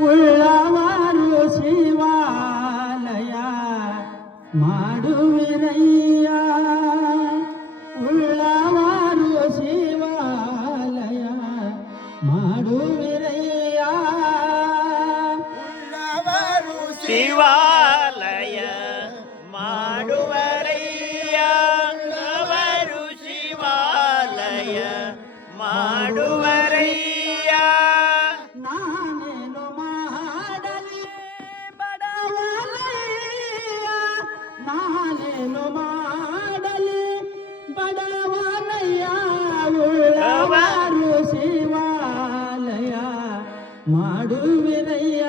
ಉಳ್ಳವರು ಶಿವಾಲಯ ಮಾಡುವಿರಯ್ಯ ಉಳ್ಳವರು ಶಿವಾಲಯ ಮಾಡುವಿರಯ್ಯ ಉಳ್ಳವರು ಶಿವಾಲಯ ಮಾಡುವರಯ್ಯ ಅವರು ಶಿವಾಲಯ ಮಾಡುವರಯ್ಯ ನಾನೇನು ಮಾಡಲಿ ಬಡವನಯ್ಯ ನಾನೇನು ಮಾಡಲಿ ಬಡವನಯ್ಯ ಉಳ್ಳವರು ಶಿವಾಲಯ ಮಾಡುವಿರಯ್ಯ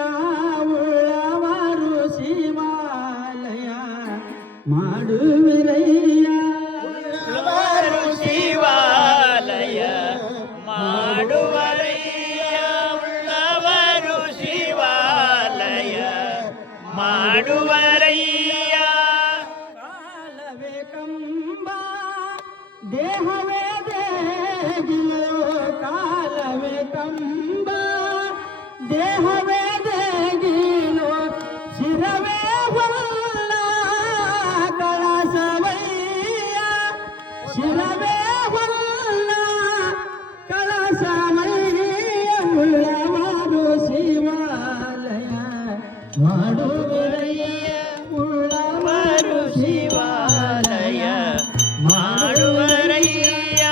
ಉಳ್ಳವರು ಶಿವಾಲಯ ಮಾಡುವಿರಯ್ಯ ಉಳ್ಳವರು ಶಿವಾಲಯ ಮಾಡುವರಯ್ಯ ಉಳ್ಳವರು ಶಿವಾಲಯ ಮಾಡುವರಯ್ಯ ಕಾಲವೇ ಕಂಬ ದೇಹವೇ ದೇಗಿಲು ಕಾಲವೇ ಕಂಬ ದೇಹವೇ ದೇಗಿಲು ಶಿರವೇ ಹೊಲ್ಲ ಕಳಸವಯ್ಯ ಶಿರವೇ ಹೊಲ್ಲ ಕಳಸವಯ್ಯ ಉಳ್ಳವರು ಶಿವಾಲಯ ಮಾಡುವಿರಯ್ಯ ಉಳ್ಳವರು ಶಿವಾಲಯ ಮಾಡುವರಯ್ಯ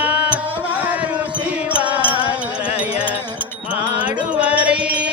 ಅವರು ಶಿವಾಲಯ ಮಾಡುವರಯ್ಯ